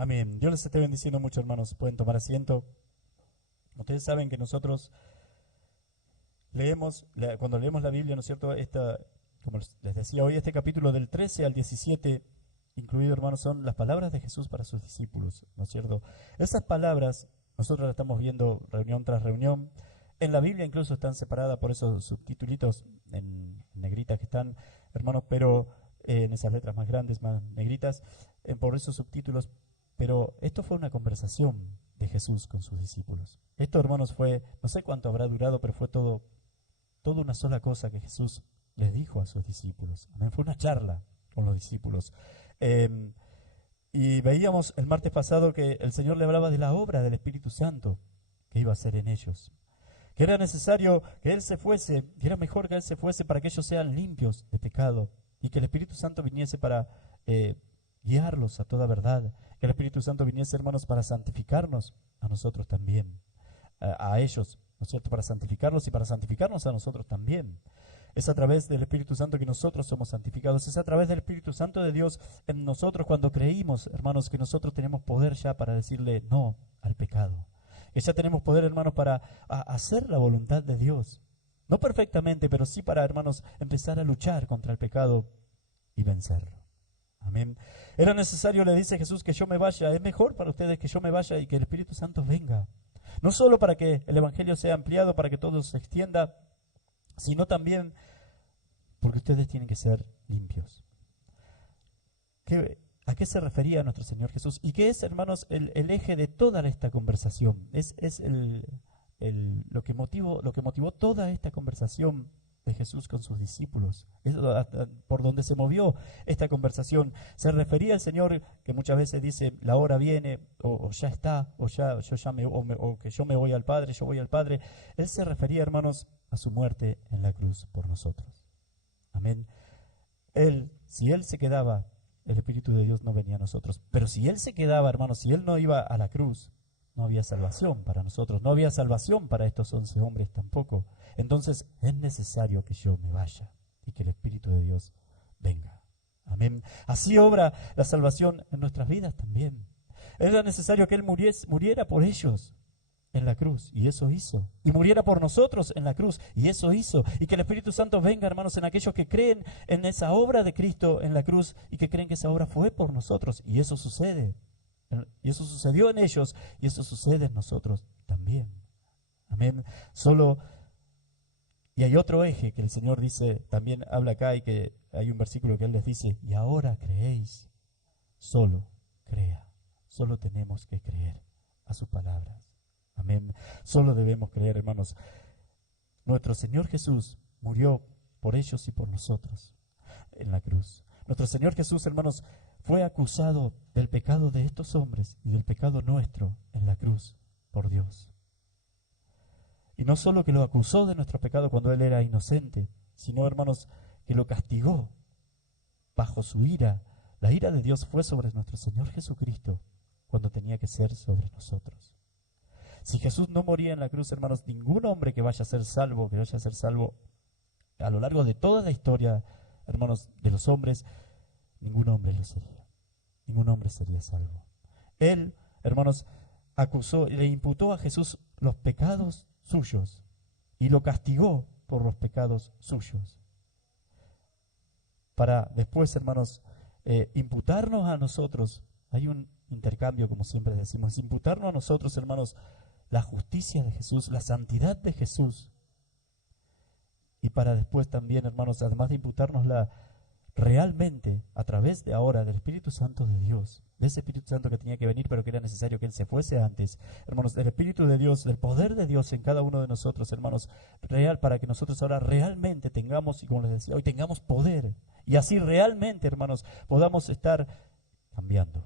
Amén. Dios les esté bendiciendo mucho, hermanos. Pueden tomar asiento. Ustedes saben que nosotros leemos, cuando leemos la Biblia, ¿no es cierto? Como les decía hoy, este capítulo del 13 al 17, incluido, hermanos, son las palabras de Jesús para sus discípulos, ¿no es cierto? Esas palabras, nosotros las estamos viendo reunión tras reunión. En la Biblia incluso están separadas por esos subtitulitos en negritas que están, hermanos, pero en esas letras más grandes, más negritas, por esos subtítulos. Pero esto fue una conversación de Jesús con sus discípulos. Esto, hermanos, fue, no sé cuánto habrá durado, pero fue toda una sola cosa que Jesús les dijo a sus discípulos. Amén. Fue una charla con los discípulos. Eh, y veíamos el martes pasado que el Señor le hablaba de la obra del Espíritu Santo que iba a hacer en ellos. Que era necesario que Él se fuese, que era mejor que Él se fuese para que ellos sean limpios de pecado y que el Espíritu Santo viniese para guiarlos a toda verdad. Que el Espíritu Santo viniese, hermanos, para santificarnos a nosotros también, a ellos, ¿no es cierto? Para santificarlos y para santificarnos a nosotros también. Es a través del Espíritu Santo que nosotros somos santificados. Es a través del Espíritu Santo de Dios en nosotros cuando creímos, hermanos, que nosotros tenemos poder ya para decirle no al pecado. Que ya tenemos poder, hermanos, para hacer la voluntad de Dios. No perfectamente, pero sí para, hermanos, empezar a luchar contra el pecado y vencerlo. Amén. Era necesario, le dice Jesús, que yo me vaya. Es mejor para ustedes que yo me vaya y que el Espíritu Santo venga. No solo para que el Evangelio sea ampliado, para que todo se extienda, sino también porque ustedes tienen que ser limpios. ¿A qué se refería nuestro Señor Jesús? ¿Y qué es, hermanos, el eje de toda esta conversación? Es lo que motivó toda esta conversación de Jesús con sus discípulos. Es por donde se movió esta conversación. Se refería al Señor, que muchas veces dice, la hora viene, o ya está, o que yo me voy al Padre, yo voy al Padre. Él se refería, hermanos, a su muerte en la cruz por nosotros. Amén. Si Él se quedaba, el Espíritu de Dios no venía a nosotros. Pero si Él se quedaba, hermanos, si Él no iba a la cruz, no había salvación para nosotros, no había salvación para estos 11 hombres tampoco. Entonces es necesario que yo me vaya y que el Espíritu de Dios venga. Amén. Así obra la salvación en nuestras vidas también. Era necesario que Él muriera por ellos en la cruz, y eso hizo. Y muriera por nosotros en la cruz, y eso hizo. Y que el Espíritu Santo venga, hermanos, en aquellos que creen en esa obra de Cristo en la cruz y que creen que esa obra fue por nosotros, y eso sucede. Y eso sucedió en ellos, y eso sucede en nosotros también. Amén. Y hay otro eje que el Señor dice, también habla acá, y que hay un versículo que Él les dice, y ahora creéis, solo crea. Solo tenemos que creer a sus palabras. Amén. Solo debemos creer, hermanos. Nuestro Señor Jesús murió por ellos y por nosotros en la cruz. Nuestro Señor Jesús, hermanos, fue acusado del pecado de estos hombres y del pecado nuestro en la cruz por Dios. Y no solo que lo acusó de nuestro pecado cuando Él era inocente, sino, hermanos, que lo castigó bajo su ira. La ira de Dios fue sobre nuestro Señor Jesucristo cuando tenía que ser sobre nosotros. Si Jesús no moría en la cruz, hermanos, ningún hombre que vaya a ser salvo, a lo largo de toda la historia, hermanos, de los hombres, ningún hombre lo sería. Ningún hombre sería salvo. Él, hermanos, le imputó a Jesús los pecados suyos y lo castigó por los pecados suyos. Para después, hermanos, imputarnos a nosotros, hay un intercambio, como siempre decimos, imputarnos a nosotros, hermanos, la justicia de Jesús, la santidad de Jesús. Y para después también, hermanos, además de imputárnosla realmente a través de ahora del Espíritu Santo de Dios, de ese Espíritu Santo que tenía que venir, pero que era necesario que Él se fuese antes, hermanos, del Espíritu de Dios, del poder de Dios en cada uno de nosotros, hermanos, real, para que nosotros ahora realmente tengamos, y como les decía hoy, tengamos poder, y así realmente, hermanos, podamos estar cambiando,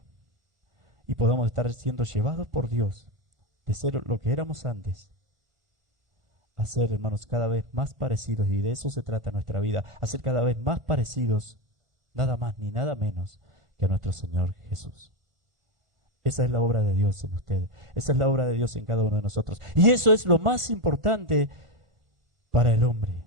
y podamos estar siendo llevados por Dios, de ser lo que éramos antes, a ser, hermanos, cada vez más parecidos, y de eso se trata nuestra vida, a ser cada vez más parecidos, nada más ni nada menos que a nuestro Señor Jesús. Esa es la obra de Dios en usted, esa es la obra de Dios en cada uno de nosotros, y eso es lo más importante para el hombre.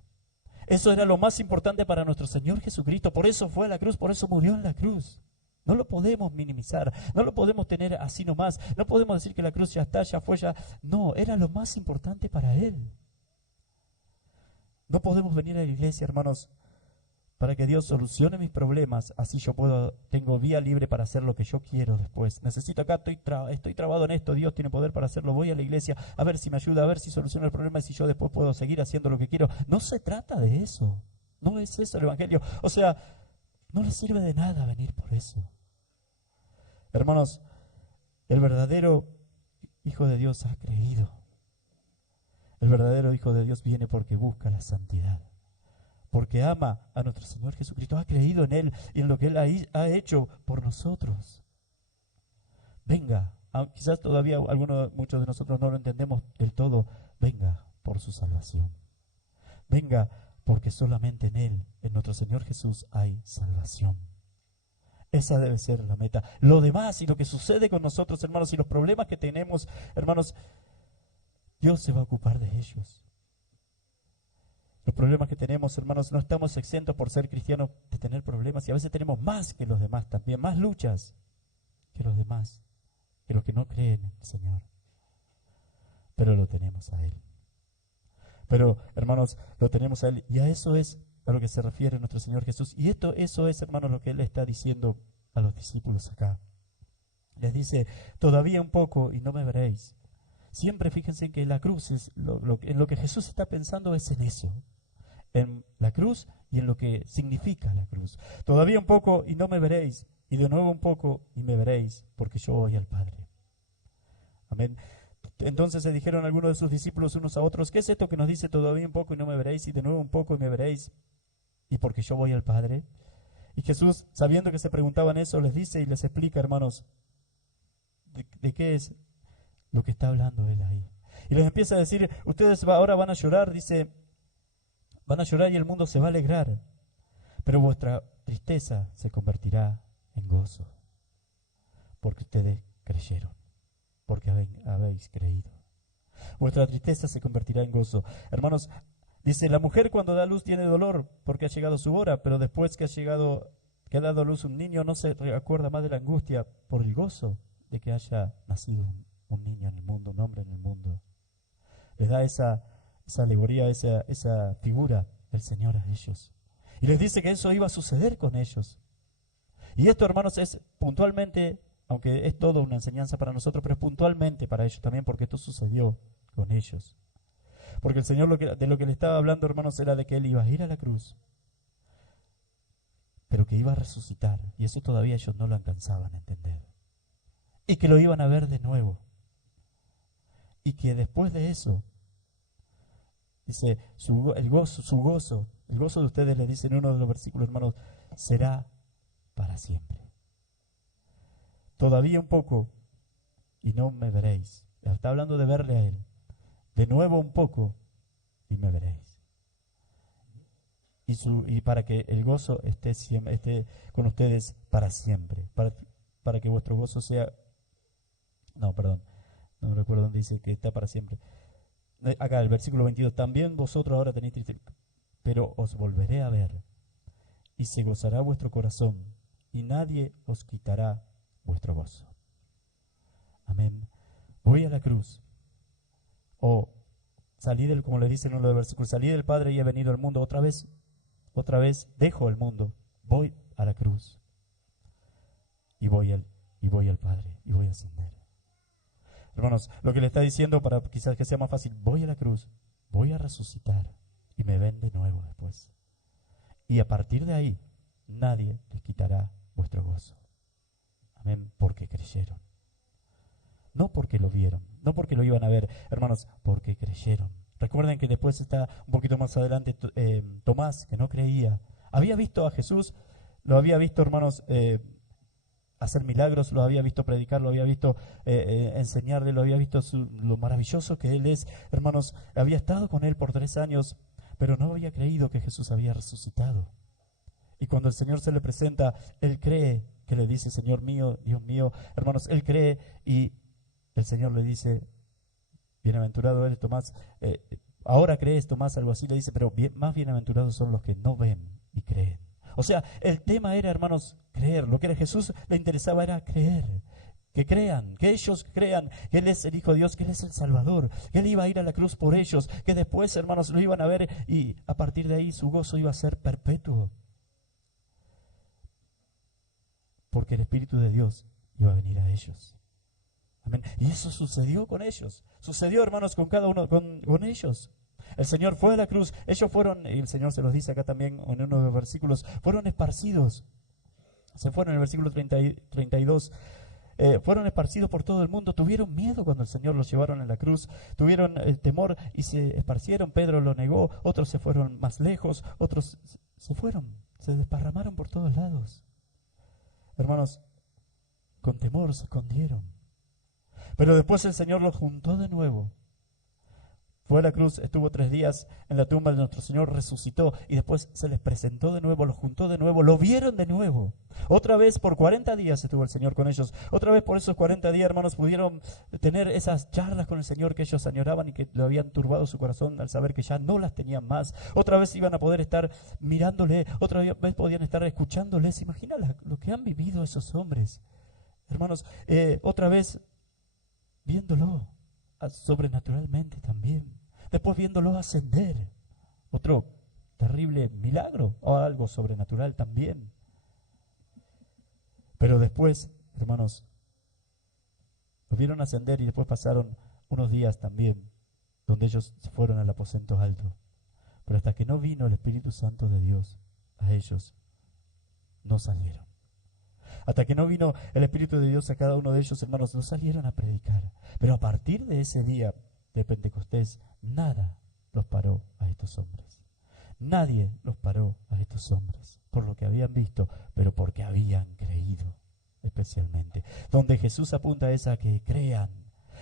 Eso era lo más importante para nuestro Señor Jesucristo, por eso fue a la cruz, por eso murió en la cruz. No lo podemos minimizar, no lo podemos tener así nomás, no podemos decir que la cruz ya está, ya fue, ya... No, era lo más importante para Él. No podemos venir a la iglesia, hermanos, para que Dios solucione mis problemas, así yo tengo vía libre para hacer lo que yo quiero después. Necesito acá, estoy trabado en esto, Dios tiene poder para hacerlo, voy a la iglesia a ver si me ayuda, a ver si soluciona el problema y si yo después puedo seguir haciendo lo que quiero. No se trata de eso, no es eso el Evangelio. O sea, no le sirve de nada venir por eso. Hermanos, el verdadero Hijo de Dios ha creído. El verdadero Hijo de Dios viene porque busca la santidad, porque ama a nuestro Señor Jesucristo, ha creído en Él y en lo que Él ha hecho por nosotros. Venga, quizás todavía muchos de nosotros no lo entendemos del todo, venga por su salvación. Venga porque solamente en Él, en nuestro Señor Jesús, hay salvación. Esa debe ser la meta. Lo demás y lo que sucede con nosotros, hermanos, y los problemas que tenemos, hermanos, Dios se va a ocupar de ellos. Los problemas que tenemos, hermanos, no estamos exentos por ser cristianos de tener problemas y a veces tenemos más que los demás también, más luchas que los demás, que los que no creen en el Señor. Pero lo tenemos a Él. Pero, hermanos, lo tenemos a Él y a eso es a lo que se refiere nuestro Señor Jesús. Y eso es, hermanos, lo que Él está diciendo a los discípulos acá. Les dice, todavía un poco y no me veréis. Siempre fíjense que la cruz es en lo que Jesús está pensando es en eso. En la cruz y en lo que significa la cruz. Todavía un poco y no me veréis. Y de nuevo un poco y me veréis, porque yo voy al Padre. Amén. Entonces se dijeron algunos de sus discípulos unos a otros, ¿qué es esto que nos dice todavía un poco y no me veréis? Y de nuevo un poco y me veréis. Y porque yo voy al Padre. Y Jesús, sabiendo que se preguntaban eso, les dice y les explica, hermanos, de qué es lo que está hablando Él ahí. Y les empieza a decir, ustedes ahora van a llorar, dice, van a llorar y el mundo se va a alegrar, pero vuestra tristeza se convertirá en gozo, porque ustedes creyeron, porque habéis creído. Vuestra tristeza se convertirá en gozo. Hermanos, dice, la mujer cuando da luz tiene dolor porque ha llegado su hora, pero después que ha dado a luz un niño, no se acuerda más de la angustia por el gozo de que haya nacido un niño en el mundo, un hombre en el mundo. Les da esa alegoría, esa figura del Señor a ellos. Y les dice que eso iba a suceder con ellos. Y esto, hermanos, es puntualmente, aunque es todo una enseñanza para nosotros, pero es puntualmente para ellos también, porque esto sucedió con ellos. Porque el Señor de lo que le estaba hablando, hermanos, era de que Él iba a ir a la cruz, pero que iba a resucitar. Y eso todavía ellos no lo alcanzaban a entender. Y que lo iban a ver de nuevo. Y que después de eso, dice, el gozo de ustedes, les dice en uno de los versículos, hermanos, será para siempre. Todavía un poco y no me veréis. Está hablando de verle a Él. De nuevo un poco y me veréis. Y para que el gozo esté con ustedes para siempre. Para que vuestro gozo sea... No, perdón. No me recuerdo dónde dice que está para siempre. Acá, el versículo 22. También vosotros ahora tenéis tristeza, pero os volveré a ver. Y se gozará vuestro corazón. Y nadie os quitará vuestro gozo. Amén. Voy a la cruz. O como le dice en uno de los versículos, salí del Padre y he venido al mundo. Otra vez dejo el mundo. Voy a la cruz. Y voy al Padre. Y voy a ascender. Hermanos, lo que le está diciendo para quizás que sea más fácil, voy a la cruz, voy a resucitar y me ven de nuevo después. Y a partir de ahí, nadie les quitará vuestro gozo. Amén, porque creyeron. No porque lo vieron, no porque lo iban a ver, hermanos, porque creyeron. Recuerden que después está un poquito más adelante Tomás, que no creía. Había visto a Jesús, lo había visto, hermanos, hacer milagros, lo había visto predicar, lo había visto enseñarle, lo había visto lo maravilloso que Él es. Hermanos, había estado con Él por 3 años, pero no había creído que Jesús había resucitado. Y cuando el Señor se le presenta, Él cree, que le dice, Señor mío, Dios mío. Hermanos, Él cree y el Señor le dice, bienaventurado eres, Tomás. Ahora crees, Tomás, algo así le dice, pero más bienaventurados son los que no ven y creen. O sea, el tema era, hermanos, creer. Lo que a Jesús le interesaba era creer. Que crean, que ellos crean que Él es el Hijo de Dios, que Él es el Salvador, que Él iba a ir a la cruz por ellos, que después, hermanos, lo iban a ver y a partir de ahí su gozo iba a ser perpetuo. Porque el Espíritu de Dios iba a venir a ellos. Amén. Y eso sucedió con ellos. Sucedió, hermanos, con cada uno, con ellos. El Señor fue a la cruz, ellos fueron, y el Señor se los dice acá también en uno de los versículos, fueron esparcidos. Se fueron en el versículo 32. Fueron esparcidos por todo el mundo, tuvieron miedo cuando el Señor los llevaron en la cruz, tuvieron temor y se esparcieron. Pedro lo negó, otros se fueron más lejos, otros se fueron, se desparramaron por todos lados. Hermanos, con temor se escondieron. Pero después el Señor los juntó de nuevo. Fue a la cruz, estuvo 3 días en la tumba de nuestro Señor, resucitó y después se les presentó de nuevo, los juntó de nuevo, lo vieron de nuevo. Otra vez por 40 días estuvo el Señor con ellos. Otra vez por esos 40 días, hermanos, pudieron tener esas charlas con el Señor que ellos añoraban y que le habían turbado su corazón al saber que ya no las tenían más. Otra vez iban a poder estar mirándole, otra vez podían estar escuchándole. ¿Se imagina lo que han vivido esos hombres? Hermanos, otra vez viéndolo sobrenaturalmente también. Después viéndolo ascender. Otro terrible milagro o algo sobrenatural también. Pero después, hermanos, lo vieron ascender y después pasaron unos días también donde ellos se fueron al aposento alto. Pero hasta que no vino el Espíritu Santo de Dios a ellos, no salieron. Hasta que no vino el Espíritu de Dios a cada uno de ellos, hermanos, no salieron a predicar. Pero a partir de ese día de Pentecostés, nada los paró a estos hombres. Nadie los paró a estos hombres por lo que habían visto, pero porque habían creído especialmente. Donde Jesús apunta es a que crean,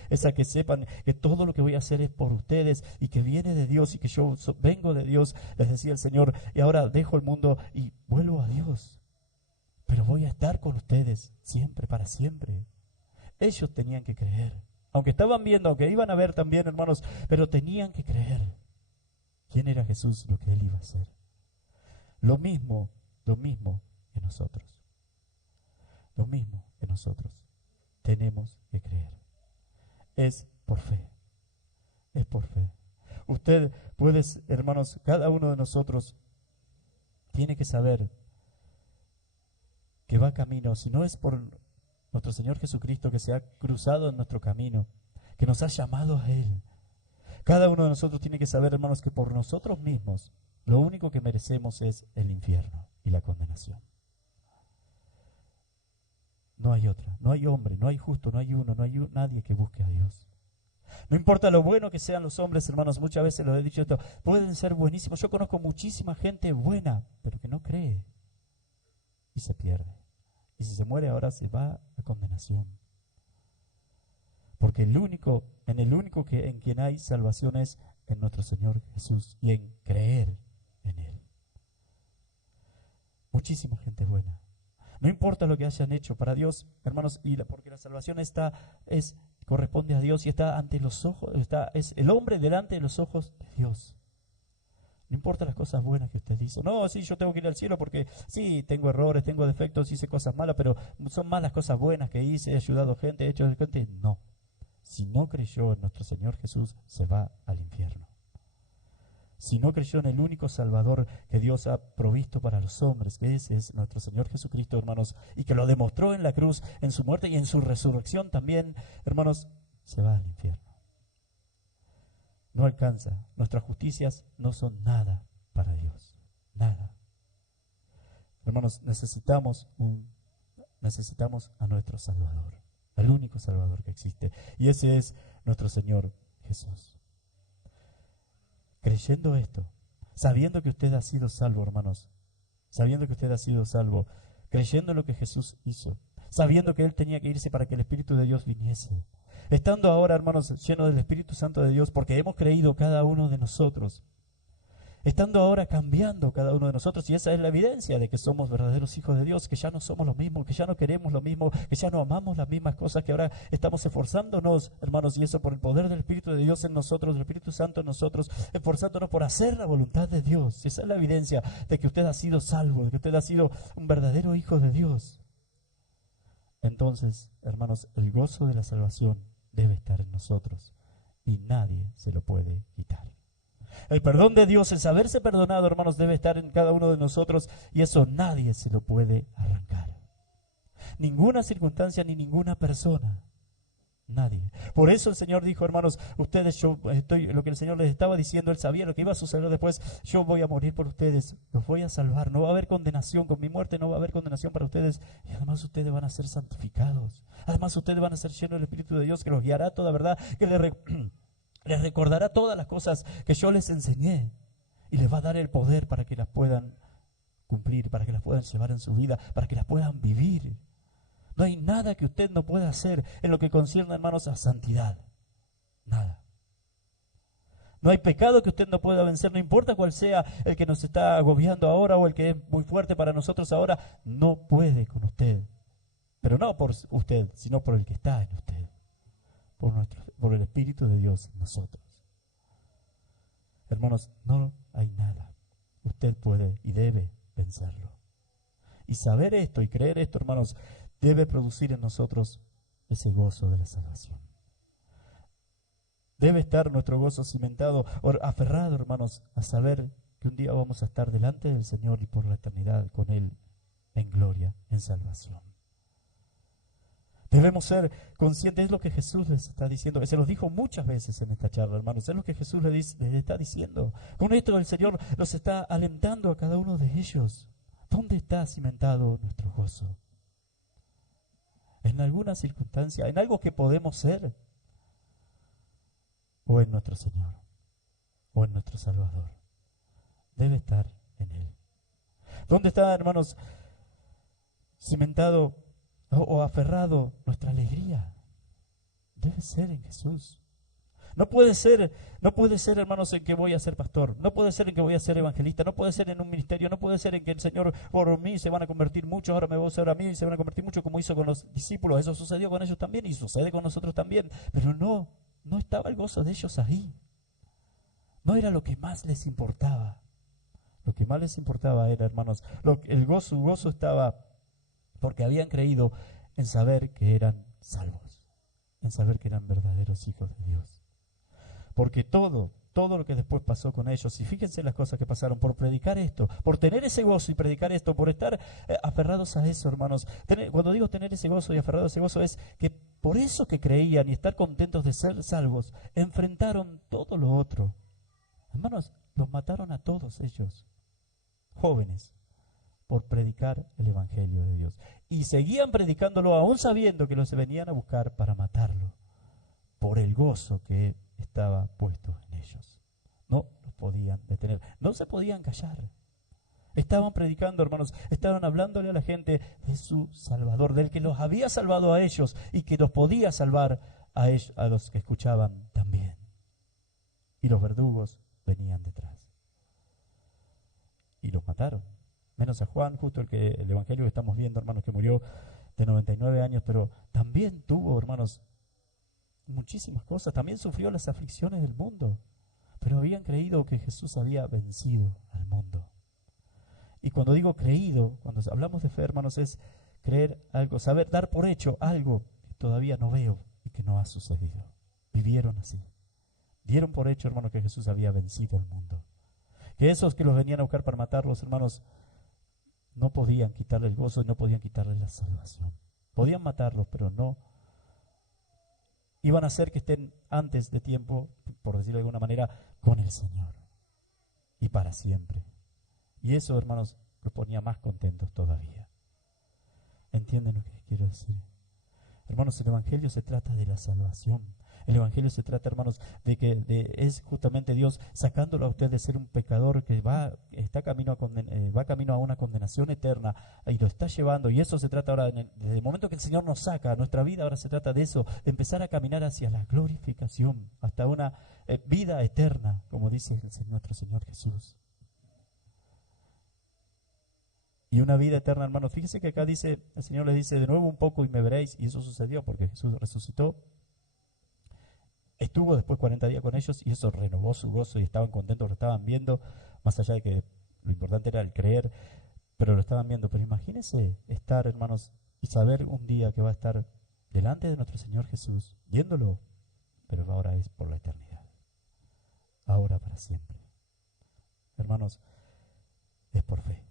es a que sepan que todo lo que voy a hacer es por ustedes y que viene de Dios y que yo vengo de Dios, les decía el Señor, y ahora dejo el mundo y vuelvo a Dios. Pero voy a estar con ustedes siempre, para siempre. Ellos tenían que creer. Aunque estaban viendo, aunque iban a ver también, hermanos, pero tenían que creer. ¿Quién era Jesús? Lo que Él iba a hacer. Lo mismo que nosotros. Lo mismo que nosotros. Tenemos que creer. Es por fe. Es por fe. Usted puede, hermanos, cada uno de nosotros tiene que saber que va camino, si no es por nuestro Señor Jesucristo que se ha cruzado en nuestro camino, que nos ha llamado a Él. Cada uno de nosotros tiene que saber, hermanos, que por nosotros mismos lo único que merecemos es el infierno y la condenación. No hay otra, no hay hombre, no hay justo, no hay uno, no hay nadie que busque a Dios. No importa lo bueno que sean los hombres, hermanos, muchas veces lo he dicho esto, pueden ser buenísimos. Yo conozco muchísima gente buena, pero que no cree y se pierde. Y si se muere ahora se va a condenación. Porque en quien hay salvación es en nuestro Señor Jesús y en creer en Él. Muchísima gente buena. No importa lo que hayan hecho para Dios, hermanos, porque la salvación corresponde a Dios y está ante los ojos, es el hombre delante de los ojos de Dios. No importa las cosas buenas que usted hizo. No, sí, yo tengo que ir al cielo porque sí, tengo errores, tengo defectos, hice cosas malas, pero son más las cosas buenas que hice, he ayudado gente, he hecho gente. No. Si no creyó en nuestro Señor Jesús, se va al infierno. Si no creyó en el único Salvador que Dios ha provisto para los hombres, que ese es nuestro Señor Jesucristo, hermanos, y que lo demostró en la cruz, en su muerte y en su resurrección también, hermanos, se va al infierno. No alcanza. Nuestras justicias no son nada para Dios. Nada. Hermanos, necesitamos a nuestro Salvador, al único Salvador que existe. Y ese es nuestro Señor Jesús. Creyendo esto, sabiendo que usted ha sido salvo, hermanos, sabiendo que usted ha sido salvo, creyendo lo que Jesús hizo, sabiendo que Él tenía que irse para que el Espíritu de Dios viniese, estando ahora, hermanos, llenos del Espíritu Santo de Dios, porque hemos creído cada uno de nosotros, estando ahora cambiando cada uno de nosotros, y esa es la evidencia de que somos verdaderos hijos de Dios, que ya no somos los mismos, que ya no queremos lo mismo, que ya no amamos las mismas cosas, que ahora estamos esforzándonos, hermanos, y eso por el poder del Espíritu de Dios en nosotros, del Espíritu Santo en nosotros, esforzándonos por hacer la voluntad de Dios. Esa es la evidencia de que usted ha sido salvo, de que usted ha sido un verdadero hijo de Dios. Entonces, hermanos, el gozo de la salvación debe estar en nosotros y nadie se lo puede quitar. El perdón de Dios, el saberse perdonado, hermanos, debe estar en cada uno de nosotros y eso nadie se lo puede arrancar. Ninguna circunstancia ni ninguna persona. Nadie. Por eso el Señor dijo, hermanos, ustedes, lo que el Señor les estaba diciendo, Él sabía lo que iba a suceder después. Yo voy a morir por ustedes, los voy a salvar. No va a haber condenación, con mi muerte no va a haber condenación para ustedes. Y además ustedes van a ser santificados. Además ustedes van a ser llenos del Espíritu de Dios que los guiará a toda verdad, que les recordará todas las cosas que yo les enseñé. Y les va a dar el poder para que las puedan cumplir, para que las puedan llevar en su vida, para que las puedan vivir. No hay nada que usted no pueda hacer en lo que concierne, hermanos, a santidad. Nada. No hay pecado que usted no pueda vencer, no importa cuál sea el que nos está agobiando ahora o el que es muy fuerte para nosotros ahora, no puede con usted. Pero no por usted, sino por el que está en usted, por el Espíritu de Dios en nosotros. Hermanos, no hay nada. Usted puede y debe vencerlo. Y saber esto y creer esto, hermanos, debe producir en nosotros ese gozo de la salvación. Debe estar nuestro gozo cimentado, aferrado, hermanos, a saber que un día vamos a estar delante del Señor y por la eternidad con Él en gloria, en salvación. Debemos ser conscientes, es lo que Jesús les está diciendo. Se los dijo muchas veces en esta charla, hermanos. Es lo que Jesús les está diciendo. Con esto el Señor los está alentando a cada uno de ellos. ¿Dónde está cimentado nuestro gozo? ¿En alguna circunstancia? ¿En algo que podemos ser? ¿O en nuestro Señor? ¿O en nuestro Salvador? Debe estar en Él. ¿Dónde está, hermanos, cimentado o aferrado nuestra alegría? Debe ser en Jesús. No puede ser, hermanos, en que voy a ser pastor. No puede ser en que voy a ser evangelista. No puede ser en un ministerio. No puede ser en que el Señor por mí se van a convertir muchos. Ahora me voy a hacer a mí y se van a convertir muchos, como hizo con los discípulos. Eso sucedió con ellos también y sucede con nosotros también. Pero no estaba el gozo de ellos ahí. No era lo que más les importaba. Lo que más les importaba era, hermanos, su gozo estaba porque habían creído en saber que eran salvos, en saber que eran verdaderos hijos de Dios. Porque todo lo que después pasó con ellos, y fíjense las cosas que pasaron, por predicar esto, por tener ese gozo y predicar esto, por estar aferrados a eso, hermanos. Cuando digo tener ese gozo y aferrados a ese gozo, es que por eso que creían y estar contentos de ser salvos, enfrentaron todo lo otro. Hermanos, los mataron a todos ellos, jóvenes, por predicar el Evangelio de Dios. Y seguían predicándolo aún sabiendo que los venían a buscar para matarlo, por el gozo que estaba puesto en ellos. No los podían detener, no se podían callar. Estaban predicando, hermanos, estaban hablándole a la gente de su Salvador, del que los había salvado a ellos y que los podía salvar a los que escuchaban también. Y los verdugos venían detrás. Y los mataron. Menos a Juan, justo el evangelio que estamos viendo, hermanos, que murió de 99 años, pero también tuvo, hermanos, muchísimas cosas. También sufrió las aflicciones del mundo, pero habían creído que Jesús había vencido al mundo. Y cuando digo creído, cuando hablamos de fe, hermanos, es creer algo, saber dar por hecho algo que todavía no veo y que no ha sucedido. Vivieron así. Dieron por hecho, hermanos, que Jesús había vencido al mundo. Que esos que los venían a buscar para matarlos, hermanos, no podían quitarle el gozo y no podían quitarle la salvación. Podían matarlos, pero no iban a hacer que estén antes de tiempo, por decirlo de alguna manera, con el Señor. Y para siempre. Y eso, hermanos, los ponía más contentos todavía. ¿Entienden lo que quiero decir? Hermanos, el Evangelio se trata de la salvación. El Evangelio se trata, hermanos, de que es justamente Dios sacándolo a usted de ser un pecador que va camino a una condenación eterna y lo está llevando. Y eso se trata ahora, desde el momento que el Señor nos saca, nuestra vida ahora se trata de eso, de empezar a caminar hacia la glorificación, hasta una vida eterna, como dice nuestro Señor Jesús. y una vida eterna, hermanos. Fíjese que acá dice, el Señor le dice, de nuevo un poco y me veréis, y eso sucedió porque Jesús resucitó. Estuvo después 40 días con ellos y eso renovó su gozo y estaban contentos, lo estaban viendo, más allá de que lo importante era el creer, pero lo estaban viendo. Pero imagínense estar, hermanos, y saber un día que va a estar delante de nuestro Señor Jesús, viéndolo, pero ahora es por la eternidad, ahora para siempre. Hermanos, es por fe,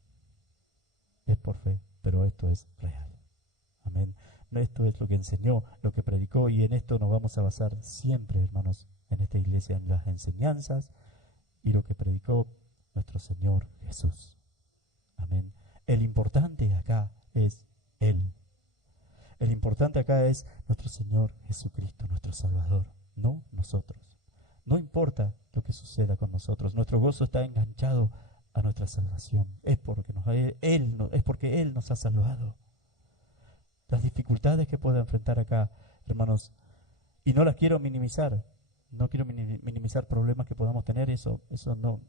pero esto es real. Amén. Esto es lo que enseñó, lo que predicó, y en esto nos vamos a basar siempre, hermanos, en esta iglesia, en las enseñanzas y lo que predicó nuestro Señor Jesús. Amén. El importante acá es Él. El importante acá es nuestro Señor Jesucristo, nuestro Salvador, no nosotros. No importa lo que suceda con nosotros, nuestro gozo está enganchado a nuestra salvación. Es porque Él nos ha salvado. Las dificultades que pueda enfrentar acá, hermanos, y no las quiero minimizar, no quiero minimizar problemas que podamos tener, eso no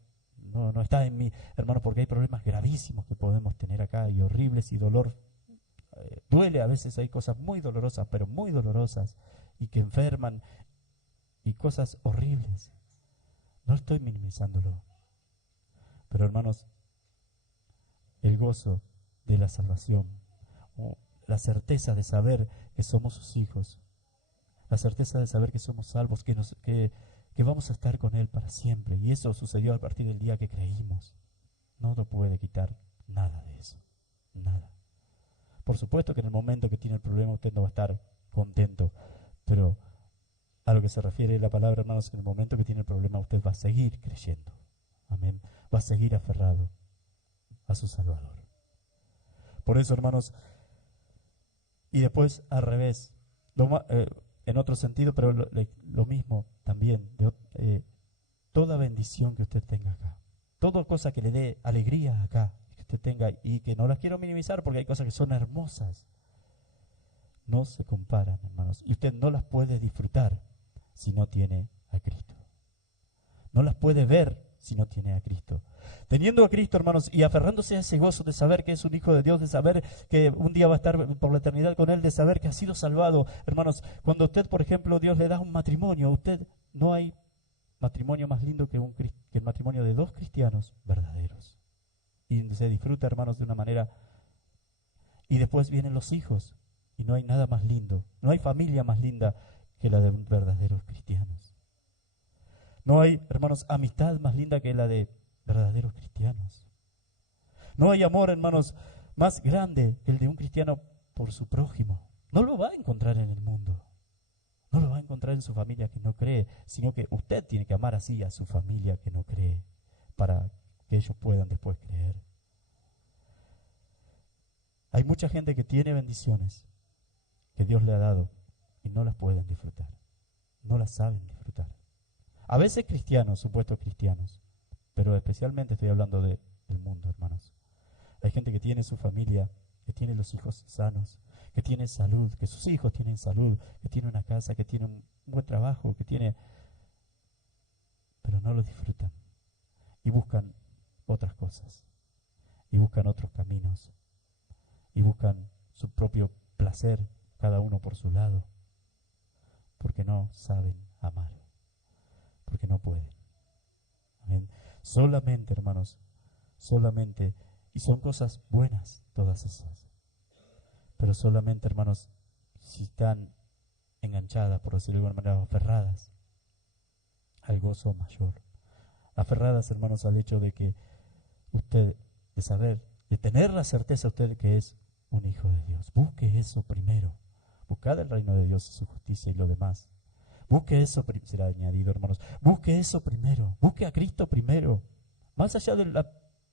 está en mí, hermanos, porque hay problemas gravísimos que podemos tener acá y horribles y dolor. Duele, a veces hay cosas muy dolorosas, pero muy dolorosas y que enferman y cosas horribles. No estoy minimizándolo, pero hermanos, el gozo de la salvación, la certeza de saber que somos sus hijos, la certeza de saber que somos salvos, que vamos a estar con Él para siempre. Y eso sucedió a partir del día que creímos. No lo puede quitar nada de eso, nada. Por supuesto que en el momento que tiene el problema usted no va a estar contento, pero a lo que se refiere la palabra, hermanos, en el momento que tiene el problema usted va a seguir creyendo. Amén. Va a seguir aferrado a su Salvador. Por eso, hermanos, y después al revés, en otro sentido, pero lo mismo también, toda bendición que usted tenga acá, toda cosa que le dé alegría acá, que usted tenga, y que no las quiero minimizar porque hay cosas que son hermosas, no se comparan, hermanos, y usted no las puede disfrutar si no tiene a Cristo. No las puede ver si no tiene a Cristo. Teniendo a Cristo, hermanos, y aferrándose a ese gozo de saber que es un hijo de Dios, de saber que un día va a estar por la eternidad con Él, de saber que ha sido salvado. Hermanos, cuando usted, por ejemplo, Dios le da un matrimonio, no hay matrimonio más lindo que el matrimonio de dos cristianos verdaderos. Y se disfruta, hermanos, de una manera. Y después vienen los hijos, y no hay nada más lindo, no hay familia más linda que la de verdaderos cristianos. No hay, hermanos, amistad más linda que la de verdaderos cristianos. No hay amor, hermanos, más grande que el de un cristiano por su prójimo. No lo va a encontrar en el mundo. No lo va a encontrar en su familia que no cree, sino que usted tiene que amar así a su familia que no cree, para que ellos puedan después creer. Hay mucha gente que tiene bendiciones que Dios le ha dado y no las pueden disfrutar. No las saben disfrutar. A veces cristianos, supuestos cristianos, pero especialmente estoy hablando del mundo, hermanos. Hay gente que tiene su familia, que tiene los hijos sanos, que tiene salud, que sus hijos tienen salud, que tiene una casa, que tiene un buen trabajo, pero no lo disfrutan y buscan otras cosas y buscan otros caminos y buscan su propio placer, cada uno por su lado, porque no saben amar, porque no pueden. Amén. Solamente, hermanos, solamente, y son cosas buenas todas esas, pero solamente, hermanos, si están enganchadas, por decirlo de alguna manera, aferradas al gozo mayor, aferradas, hermanos, al hecho de que usted, de saber, de tener la certeza usted que es un hijo de Dios. Busque eso primero. Buscad el reino de Dios y su justicia y lo demás. Busque eso, será añadido, hermanos. Busque eso primero. Busque a Cristo primero. Más allá del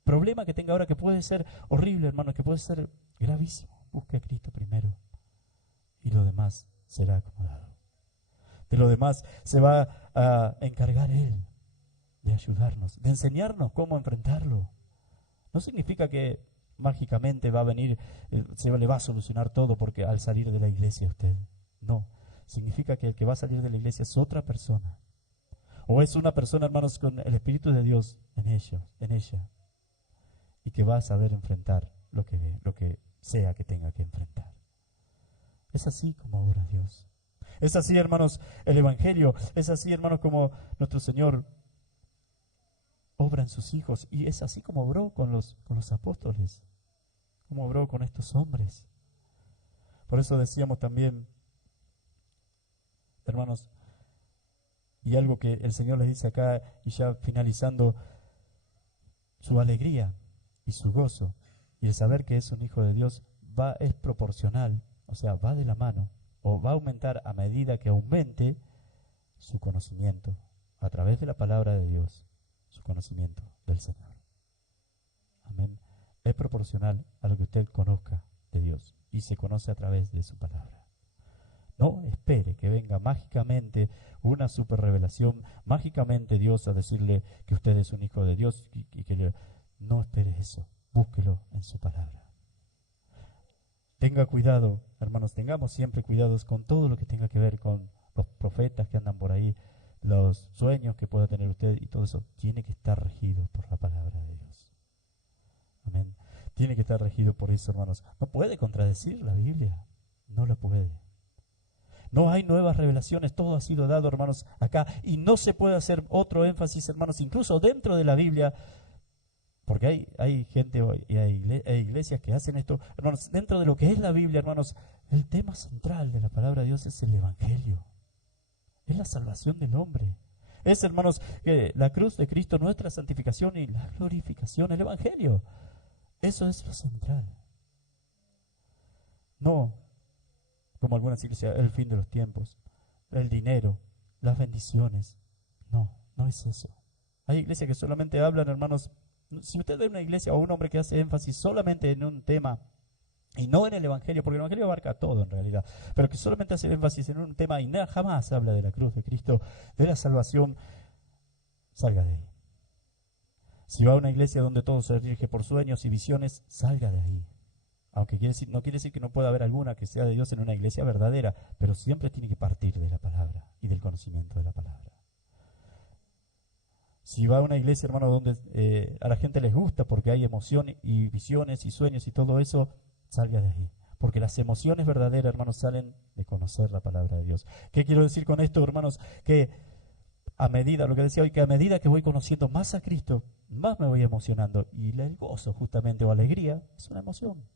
problema que tenga ahora, que puede ser horrible, hermanos, que puede ser gravísimo. Busque a Cristo primero. Y lo demás será acomodado. De lo demás se va a encargar Él de ayudarnos, de enseñarnos cómo enfrentarlo. No significa que mágicamente va a venir, se le va a solucionar todo porque al salir de la iglesia usted. No. Significa que el que va a salir de la iglesia es otra persona. O es una persona, hermanos, con el Espíritu de Dios en ella. Y que va a saber enfrentar lo que sea que tenga que enfrentar. Es así como obra Dios. Es así, hermanos, el Evangelio. Es así, hermanos, como nuestro Señor obra en sus hijos. Y es así como obró con los apóstoles, como obró con estos hombres. Por eso decíamos también, hermanos, y algo que el Señor les dice acá, y ya finalizando, su alegría y su gozo, y el saber que es un hijo de Dios, es proporcional, o sea, va de la mano, o va a aumentar a medida que aumente su conocimiento, a través de la palabra de Dios, su conocimiento del Señor. Amén. Es proporcional a lo que usted conozca de Dios, y se conoce a través de su palabra. No espere que venga mágicamente una super revelación, mágicamente Dios a decirle que usted es un hijo de Dios no espere eso, búsquelo en su palabra. Tenga cuidado, hermanos, tengamos siempre cuidados con todo lo que tenga que ver con los profetas que andan por ahí, los sueños que pueda tener usted y todo eso. Tiene que estar regido por la palabra de Dios. Amén. Tiene que estar regido por eso, hermanos. No puede contradecir la Biblia, no la puede. No hay nuevas revelaciones, todo ha sido dado, hermanos, acá. Y no se puede hacer otro énfasis, hermanos, incluso dentro de la Biblia, porque hay gente y hay iglesias que hacen esto. Hermanos, dentro de lo que es la Biblia, hermanos, el tema central de la palabra de Dios es el Evangelio. Es la salvación del hombre. Es, hermanos, la cruz de Cristo, nuestra santificación y la glorificación, el Evangelio. Eso es lo central. No como algunas iglesias, el fin de los tiempos, el dinero, las bendiciones. No, no es eso. Hay iglesias que solamente hablan, hermanos, si usted ve una iglesia o un hombre que hace énfasis solamente en un tema y no en el Evangelio, porque el Evangelio abarca todo en realidad, pero que solamente hace énfasis en un tema y nada, jamás habla de la cruz de Cristo, de la salvación, salga de ahí. Si va a una iglesia donde todo se dirige por sueños y visiones, salga de ahí. Aunque no quiere decir que no pueda haber alguna que sea de Dios en una iglesia verdadera, pero siempre tiene que partir de la palabra y del conocimiento de la palabra. Si va a una iglesia, hermano, donde a la gente les gusta porque hay emociones y visiones y sueños y todo eso, salga de ahí. Porque las emociones verdaderas, hermanos, salen de conocer la palabra de Dios. ¿Qué quiero decir con esto, hermanos? Que a medida, lo que decía hoy, que a medida que voy conociendo más a Cristo, más me voy emocionando. Y el gozo, justamente, o alegría, es una emoción.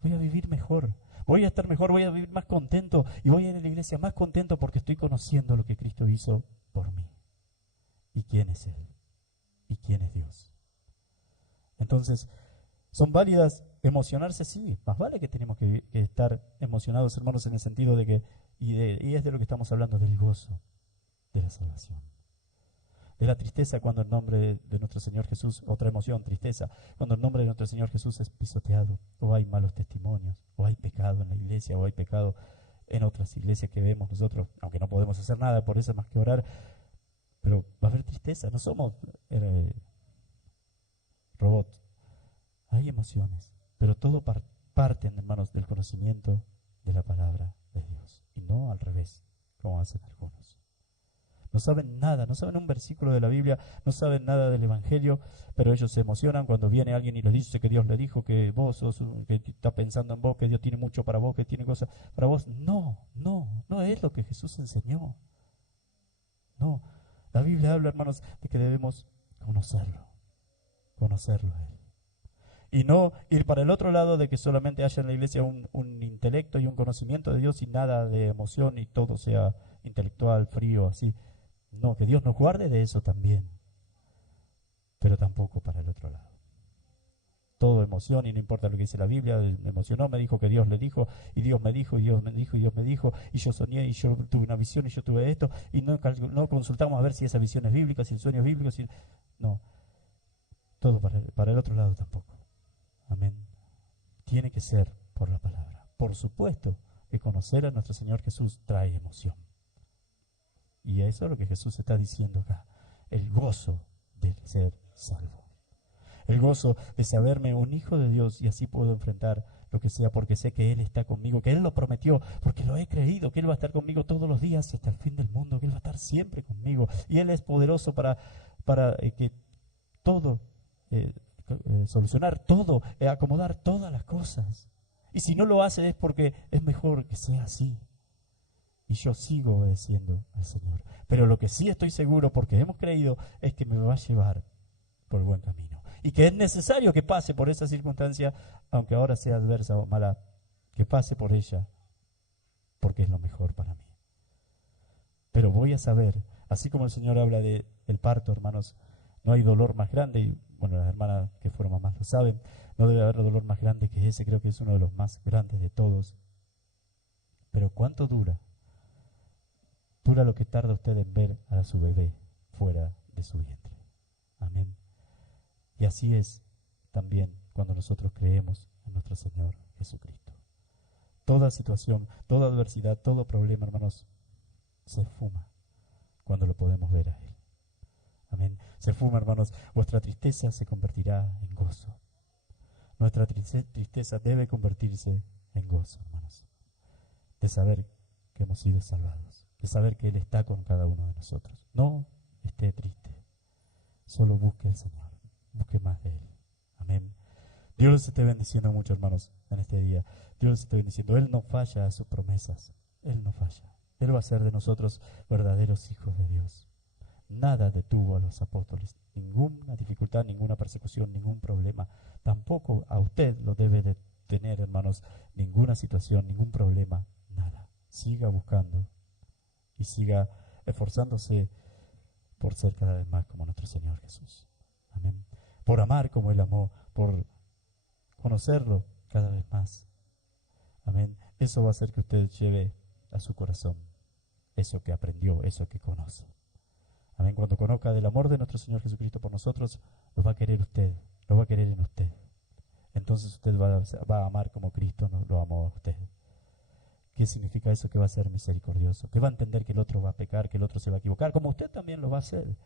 Voy a vivir mejor, voy a estar mejor, voy a vivir más contento y voy a ir a la iglesia más contento porque estoy conociendo lo que Cristo hizo por mí. ¿Y quién es Él? ¿Y quién es Dios? Entonces, ¿son válidas emocionarse? Sí, más vale que tenemos que estar emocionados, hermanos, en el sentido de que, y es de lo que estamos hablando, del gozo de la salvación. De la tristeza cuando el nombre de nuestro Señor Jesús, otra emoción, tristeza, cuando el nombre de nuestro Señor Jesús es pisoteado, o hay malos testimonios, o hay pecado en la iglesia, o hay pecado en otras iglesias que vemos nosotros, aunque no podemos hacer nada por eso más que orar, pero va a haber tristeza, no somos robots, hay emociones, pero todo parten, hermanos, del conocimiento de la palabra de Dios, y no al revés, como hacen algunos. No saben nada, no saben un versículo de la Biblia, no saben nada del Evangelio, pero ellos se emocionan cuando viene alguien y les dice que Dios le dijo, que vos sos, que está pensando en vos, que Dios tiene mucho para vos, que tiene cosas para vos. No es lo que Jesús enseñó. No, la Biblia habla, hermanos, de que debemos conocerlo a Él. Y no ir para el otro lado de que solamente haya en la iglesia un intelecto y un conocimiento de Dios y nada de emoción y todo sea intelectual, frío, así. No, que Dios nos guarde de eso también, pero tampoco para el otro lado. Todo emoción y no importa lo que dice la Biblia, me emocionó, me dijo que Dios le dijo, y Dios me dijo, y Dios me dijo, y Dios me dijo, y yo soñé, y yo tuve una visión, y yo tuve esto, y no consultamos a ver si esa visión es bíblica, si el sueño es bíblico, no, todo para el otro lado tampoco. Amén. Tiene que ser por la palabra. Por supuesto que conocer a nuestro Señor Jesús trae emoción. Y eso es lo que Jesús está diciendo acá. El gozo de ser salvo. El gozo de saberme un hijo de Dios y así puedo enfrentar lo que sea porque sé que Él está conmigo, que Él lo prometió, porque lo he creído, que Él va a estar conmigo todos los días hasta el fin del mundo, que Él va a estar siempre conmigo. Y Él es poderoso para que todo, solucionar todo, acomodar todas las cosas. Y si no lo hace es porque es mejor que sea así. Y yo sigo obedeciendo al Señor. Pero lo que sí estoy seguro, porque hemos creído, es que me va a llevar por el buen camino. Y que es necesario que pase por esa circunstancia, aunque ahora sea adversa o mala, que pase por ella, porque es lo mejor para mí. Pero voy a saber, así como el Señor habla del parto, hermanos, no hay dolor más grande, y bueno, las hermanas que fueron mamás lo saben, no debe haber dolor más grande que ese, creo que es uno de los más grandes de todos. Pero ¿cuánto dura? Dura lo que tarda usted en ver a su bebé fuera de su vientre. Amén. Y así es también cuando nosotros creemos en nuestro Señor Jesucristo. Toda situación, toda adversidad, todo problema, hermanos, se esfuma cuando lo podemos ver a Él. Amén. Se esfuma, hermanos, vuestra tristeza se convertirá en gozo. Nuestra tristeza debe convertirse en gozo, hermanos, de saber que hemos sido salvados, de saber que Él está con cada uno de nosotros. No esté triste, solo busque al Señor, busque más de Él. Amén. Dios les esté bendiciendo mucho, hermanos, en este día. Dios les esté bendiciendo. Él no falla a sus promesas. Él no falla. Él va a hacer de nosotros verdaderos hijos de Dios. Nada detuvo a los apóstoles. Ninguna dificultad, ninguna persecución, ningún problema. Tampoco a usted lo debe de tener, hermanos, ninguna situación, ningún problema, nada. Siga buscando y siga esforzándose por ser cada vez más como nuestro Señor Jesús. Amén. Por amar como Él amó, por conocerlo cada vez más. Amén. Eso va a hacer que usted lleve a su corazón eso que aprendió, eso que conoce. Amén. Cuando conozca del amor de nuestro Señor Jesucristo por nosotros, lo va a querer usted, lo va a querer en usted. Entonces usted va a amar como Cristo lo amó a usted. ¿Qué significa eso? Que va a ser misericordioso, que va a entender que el otro va a pecar, que el otro se va a equivocar, como usted también lo va a hacer.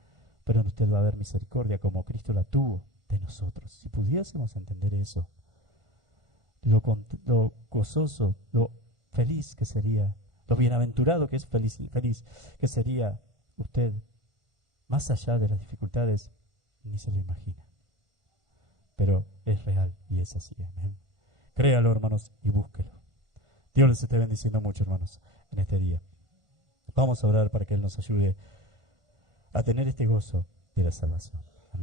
Pero en usted va a haber misericordia como Cristo la tuvo de nosotros. Si pudiésemos entender eso, lo gozoso, lo feliz que sería, lo bienaventurado que es feliz que sería usted, más allá de las dificultades, ni se lo imagina. Pero es real y es así. Amén. Créalo, hermanos, y búsquelo. Dios les esté bendiciendo mucho, hermanos, en este día. Vamos a orar para que Él nos ayude a tener este gozo de la salvación.